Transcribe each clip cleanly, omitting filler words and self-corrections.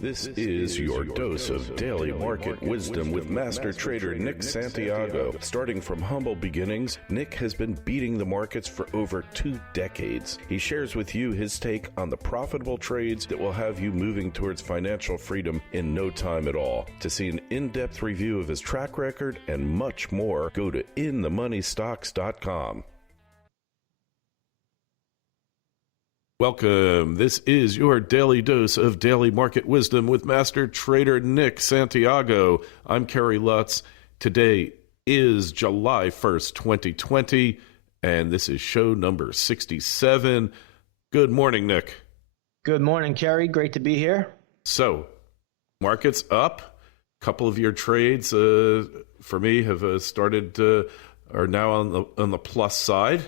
This is your dose of daily market wisdom with master trader Nick Santiago. Starting from humble beginnings, Nick has been beating the markets for over 2 decades. He shares with you his take on the profitable trades that will have you moving towards financial freedom in no time at all. To see an in-depth review of his track record and much more, go to inthemoneystocks.com. Welcome. This is your daily dose of daily market wisdom with master trader Nick Santiago. I'm Kerry Lutz. Today is July 1st, 2020, and this is show number 67. Good morning, Nick. Good morning, Kerry. Great to be here. So, markets up. A couple of your trades for me have started, are now on the plus side.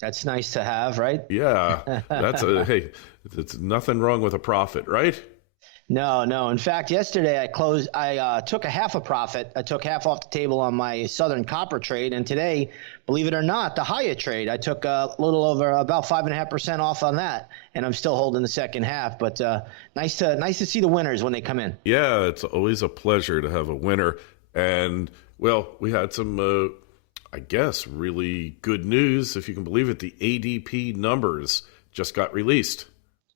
That's nice to have, right? Yeah, hey, it's nothing wrong with a profit, right? No. In fact, yesterday I took a half a profit. I took half off the table on my Southern Copper trade. And today, believe it or not, the Hyatt trade, I took a little over about 5.5% off on that. And I'm still holding the second half. But nice to see the winners when they come in. Yeah, it's always a pleasure to have a winner. And, well, we had some I guess, really good news, if you can believe it. The ADP numbers just got released.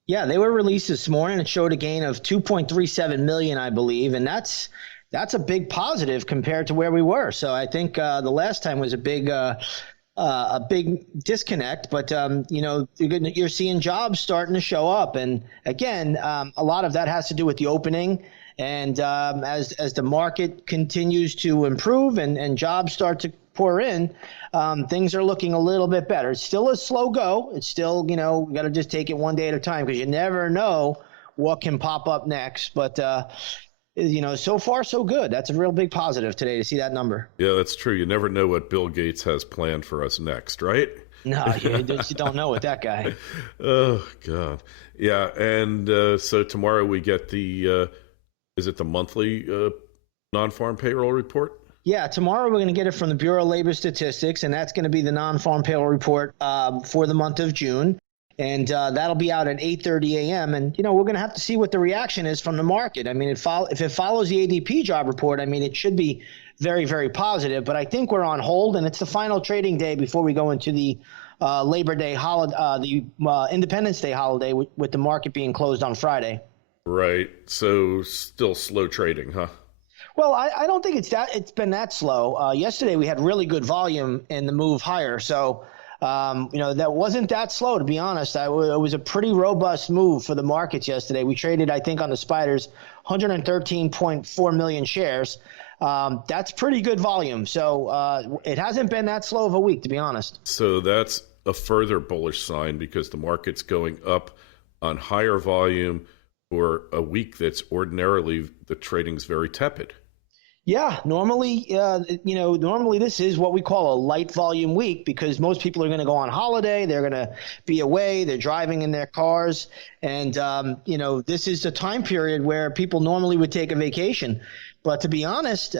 Yeah, they were released this morning. It showed a gain of 2.37 million, I believe, and that's a big positive compared to where we were. So I think the last time was a big disconnect. But you're seeing jobs starting to show up, and again, a lot of that has to do with the opening. And as the market continues to improve and jobs start to pour in, things are looking a little bit better. It's still a slow go. It's still, we got to just take it one day at a time because you never know what can pop up next. But, so far, so good. That's a real big positive today to see that number. Yeah, that's true. You never know what Bill Gates has planned for us next, right? No, you don't know with that guy. Oh, God. Yeah, and so tomorrow we get the, is it the monthly non-farm payroll report? Yeah, tomorrow we're going to get it from the Bureau of Labor Statistics, and that's going to be the non-farm payroll report for the month of June. And that'll be out at 8:30 a.m. And, we're going to have to see what the reaction is from the market. I mean, if it follows the ADP job report, I mean, it should be very, very positive. But I think we're on hold, and it's the final trading day before we go into the Labor Day holiday, the Independence Day holiday, with the market being closed on Friday. Right. So still slow trading, huh? Well, I don't think it's been that slow. Yesterday we had really good volume in the move higher. So, that wasn't that slow, to be honest. It was a pretty robust move for the markets yesterday. We traded, I think, on the Spiders, 113.4 million shares. That's pretty good volume. So it hasn't been that slow of a week, to be honest. So that's a further bullish sign because the market's going up on higher volume for a week that's ordinarily the trading's very tepid. Yeah, normally this is what we call a light volume week because most people are going to go on holiday. They're going to be away. They're driving in their cars. And, this is a time period where people normally would take a vacation. But to be honest,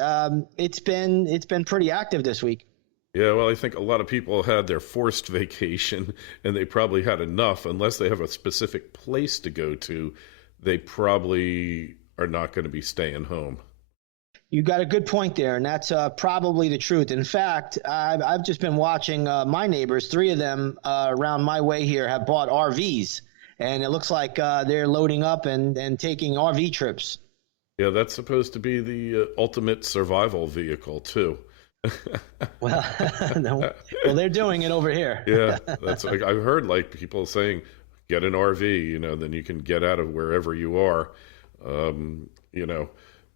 it's been pretty active this week. Yeah, well, I think a lot of people had their forced vacation and they probably had enough. Unless they have a specific place to go to, they probably are not going to be staying home. You got a good point there, and that's probably the truth. In fact, I've just been watching my neighbors. 3 of them around my way here have bought RVs, and it looks like they're loading up and taking RV trips. Yeah, that's supposed to be the ultimate survival vehicle, too. Well, they're doing it over here. Yeah, that's I've heard people saying, get an RV, then you can get out of wherever you are.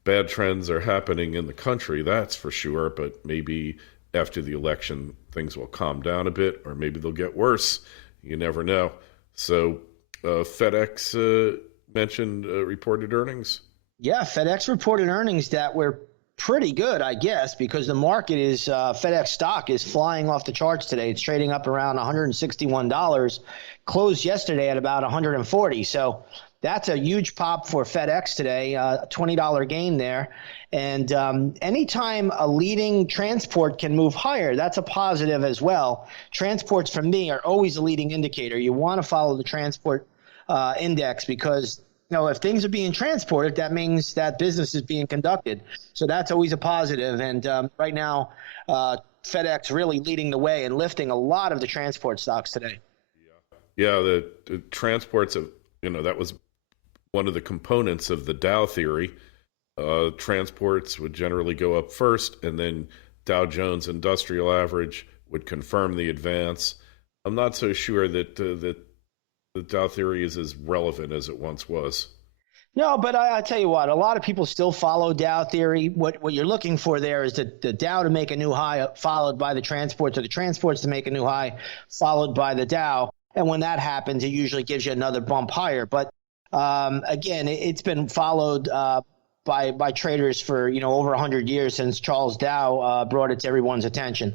Bad trends are happening in the country, that's for sure, but maybe after the election, things will calm down a bit, or maybe they'll get worse. You never know. So FedEx mentioned reported earnings. Yeah, FedEx reported earnings that were pretty good, I guess, because the market is FedEx stock is flying off the charts today. It's trading up around $161, closed yesterday at about $140. So that's a huge pop for FedEx today, a $20 gain there. And anytime a leading transport can move higher, that's a positive as well. Transports, for me, are always a leading indicator. You want to follow the transport index because if things are being transported, that means that business is being conducted. So that's always a positive. And right now, FedEx really leading the way and lifting a lot of the transport stocks today. Yeah, the transports of, that was one of the components of the Dow Theory. Transports would generally go up first, and then Dow Jones Industrial Average would confirm the advance. I'm not so sure that the Dow Theory is as relevant as it once was. No, but I tell you what, a lot of people still follow Dow Theory. What you're looking for there is the Dow to make a new high, followed by the transports, or the transports to make a new high, followed by the Dow. And when that happens, it usually gives you another bump higher. But again, it's been followed by traders for over 100 years, since Charles Dow brought it to everyone's attention.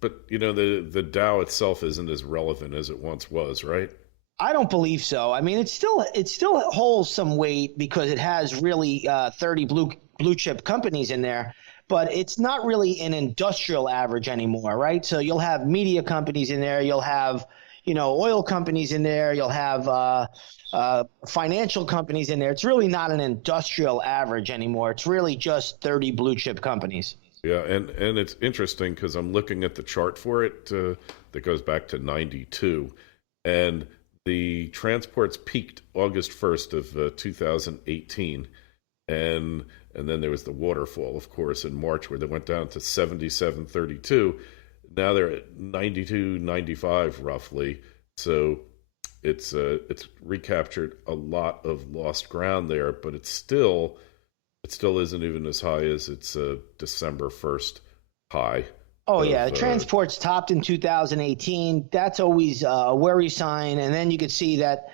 But the Dow itself isn't as relevant as it once was, right? I don't believe so. I mean, it still holds some weight because it has really 30 blue chip companies in there, but it's not really an industrial average anymore, right? So you'll have media companies in there, you'll have oil companies in there, you'll have financial companies in there. It's really not an industrial average anymore. It's really just 30 blue chip companies. Yeah, and it's interesting because I'm looking at the chart for it that goes back to 92, and the transports peaked August 1st of 2018, and then there was the waterfall, of course, in March, where they went down to 77.32. Now they're at 92.95 roughly. So it's recaptured a lot of lost ground there, but it still isn't even as high as its December 1st high. Oh, yeah. The transports topped in 2018. That's always a worry sign. And then you could see that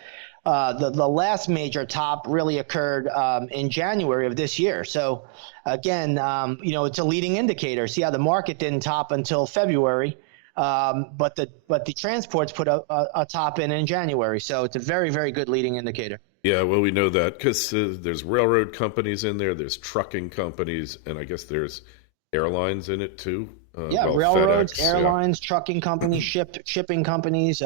the last major top really occurred in January of this year. So, again, it's a leading indicator. See how the market didn't top until February, but the transports put a top in January. So it's a very, very good leading indicator. Yeah, well, we know that because there's railroad companies in there, there's trucking companies, and I guess there's airlines in it too. Railroads, FedEx, airlines, trucking companies, shipping companies.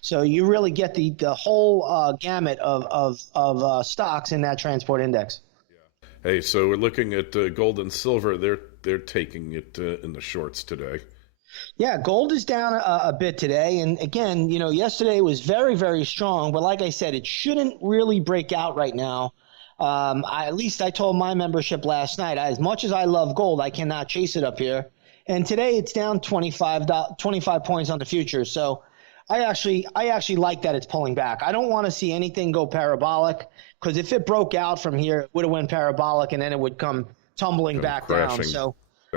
So you really get the whole gamut of stocks in that transport index. Yeah. Hey, so we're looking at gold and silver. They're taking it in the shorts today. Yeah, gold is down a bit today. And again, yesterday was very, very strong. But like I said, it shouldn't really break out right now. At least I told my membership last night, as much as I love gold, I cannot chase it up here. And today it's down 25 points on the futures. So I actually like that it's pulling back. I don't want to see anything go parabolic, because if it broke out from here, it would have went parabolic and then it would come tumbling back down. So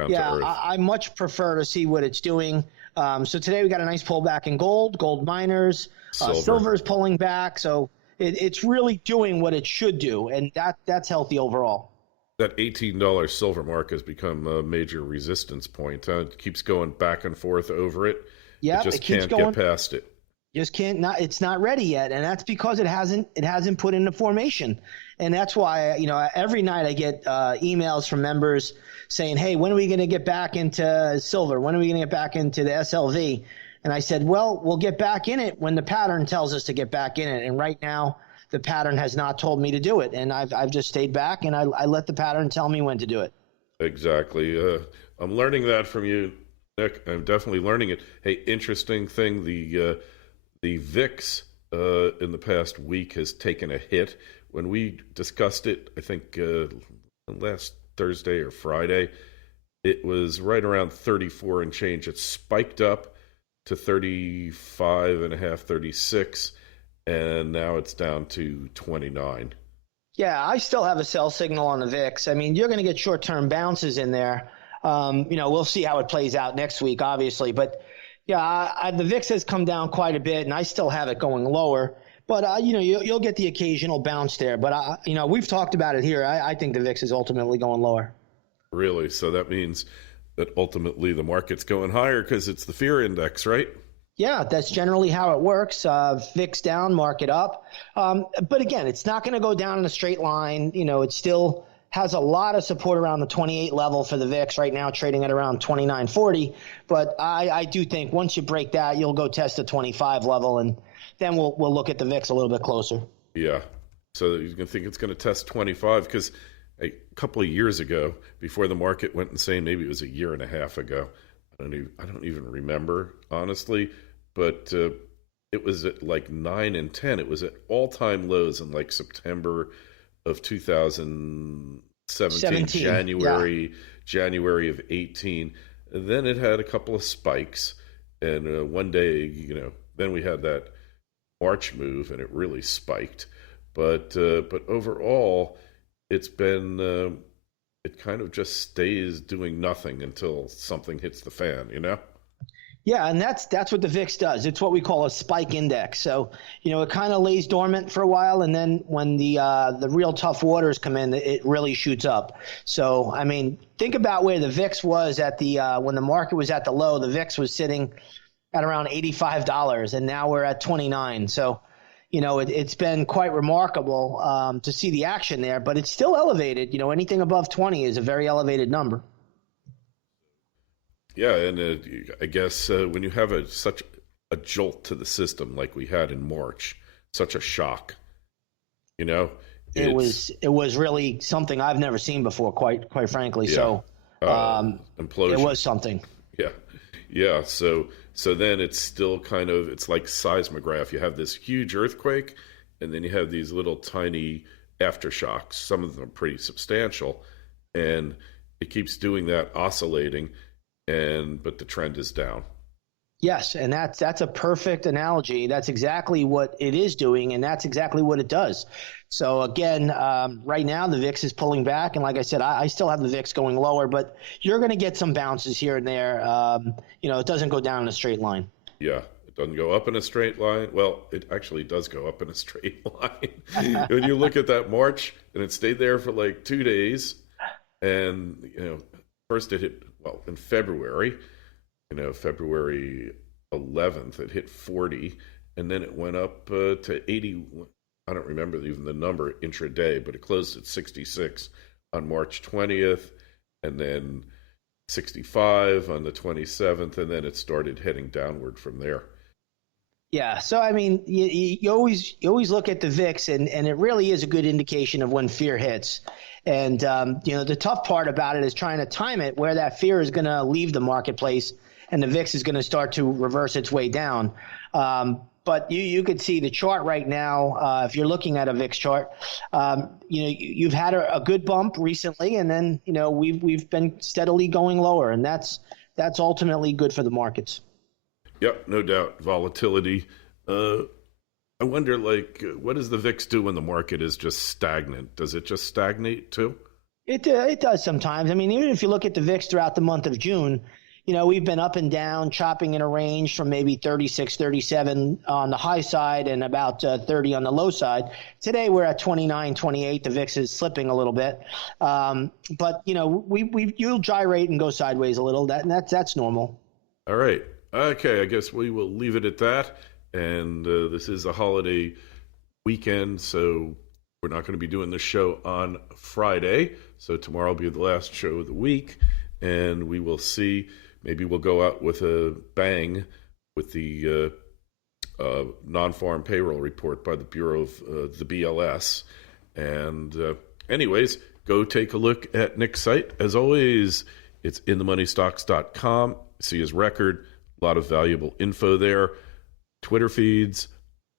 yeah, I much prefer to see what it's doing. So today we got a nice pullback in gold miners, silver is pulling back. So it's really doing what it should do, and that's healthy overall. That $18 silver mark has become a major resistance point. It keeps going back and forth over it. Yeah, it just can't get past it. Just can't. It's not ready yet, and that's because it hasn't put into formation. And that's why every night I get emails from members saying, "Hey, when are we going to get back into silver? When are we going to get back into the SLV?" And I said, "Well, we'll get back in it when the pattern tells us to get back in it." And right now, the pattern has not told me to do it, and I've just stayed back, and I let the pattern tell me when to do it. Exactly. I'm learning that from you, Nick. I'm definitely learning it. Hey, interesting thing, the VIX in the past week has taken a hit. When we discussed it, I think last Thursday or Friday, it was right around 34 and change. It spiked up to 35 and a half, 36. And now it's down to 29. Yeah, I still have a sell signal on the VIX. I mean, you're going to get short-term bounces in there. We'll see how it plays out next week, obviously. But, yeah, the VIX has come down quite a bit, and I still have it going lower. But, you'll get the occasional bounce there. But, we've talked about it here. I think the VIX is ultimately going lower. Really? So that means that ultimately the market's going higher because it's the fear index, right? Yeah, that's generally how it works. VIX down, market up. But again, it's not going to go down in a straight line. It still has a lot of support around the 28 level for the VIX right now, trading at around 29.40. But I do think once you break that, you'll go test the 25 level. And then we'll look at the VIX a little bit closer. Yeah. So you can think it's going to test 25 because a couple of years ago, before the market went insane, maybe it was a year and a half ago. I don't even remember, honestly, but it was at like 9 and 10. It was at all-time lows in like September of 2017, January of 18. And then it had a couple of spikes. And one day, then we had that March move, and it really spiked. But overall, it's been it kind of just stays doing nothing until something hits the fan, Yeah, and that's what the VIX does. It's what we call a spike index. So, it kind of lays dormant for a while, and then when the real tough waters come in, it really shoots up. So, I mean, think about where the VIX was at the when the market was at the low. The VIX was sitting at around $85, and now we're at 29. So, it's been quite remarkable to see the action there, but it's still elevated. Anything above 20 is a very elevated number. Yeah, and I guess when you have such a jolt to the system like we had in March, such a shock, it was really something I've never seen before, quite frankly. Yeah. So implosion. It was something. Yeah. So then it's still it's like seismograph. You have this huge earthquake, and then you have these little tiny aftershocks. Some of them are pretty substantial, and it keeps doing that, oscillating. But the trend is down. Yes, and that's a perfect analogy. That's exactly what it is doing, and that's exactly what it does. So again, right now the VIX is pulling back, and like I said, I still have the VIX going lower, but you're going to get some bounces here and there. It doesn't go down in a straight line. Yeah, it doesn't go up in a straight line. Well, it actually does go up in a straight line. When you look at that March, and it stayed there for like 2 days, and first it hit. Well, in February, February 11th, it hit 40, and then it went up to 80. I don't remember even the number intraday, but it closed at 66 on March 20th, and then 65 on the 27th, and then it started heading downward from there. Yeah, so I mean, you always look at the VIX, and it really is a good indication of when fear hits. And the tough part about it is trying to time it where that fear is going to leave the marketplace, and the VIX is going to start to reverse its way down. But you could see the chart right now. If you're looking at a VIX chart, you've had a good bump recently, and then we've been steadily going lower, and that's ultimately good for the markets. Yep, no doubt. Volatility. I wonder, what does the VIX do when the market is just stagnant? Does it just stagnate too? It does sometimes. I mean, even if you look at the VIX throughout the month of June, we've been up and down, chopping in a range from maybe 36, 37 on the high side and about 30 on the low side. Today we're at 29, 28. The VIX is slipping a little bit. But, you'll gyrate and go sideways a little. That's normal. All right. Okay, I guess we will leave it at that. And this is a holiday weekend, so we're not going to be doing this show on Friday. So tomorrow will be the last show of the week, and we will see. Maybe we'll go out with a bang with the non-farm payroll report by the Bureau of the BLS. And anyways, go take a look at Nick's site. As always, it's inthemoneystocks.com. See his record, a lot of valuable info there. Twitter feeds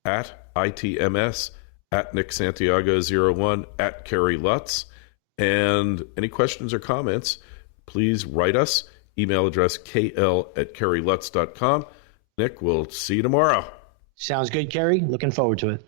at ITMS, at Nick Santiago 01, at Kerry Lutz. And any questions or comments, please write us. Email address kl@kerrylutz.com. Nick, we'll see you tomorrow. Sounds good, Kerry. Looking forward to it.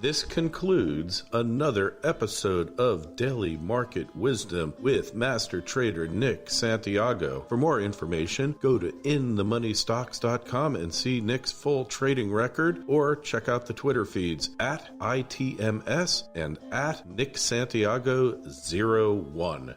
This concludes another episode of Daily Market Wisdom with Master Trader Nick Santiago. For more information, go to inthemoneystocks.com and see Nick's full trading record, or check out the Twitter feeds at ITMS and at Nick Santiago 01.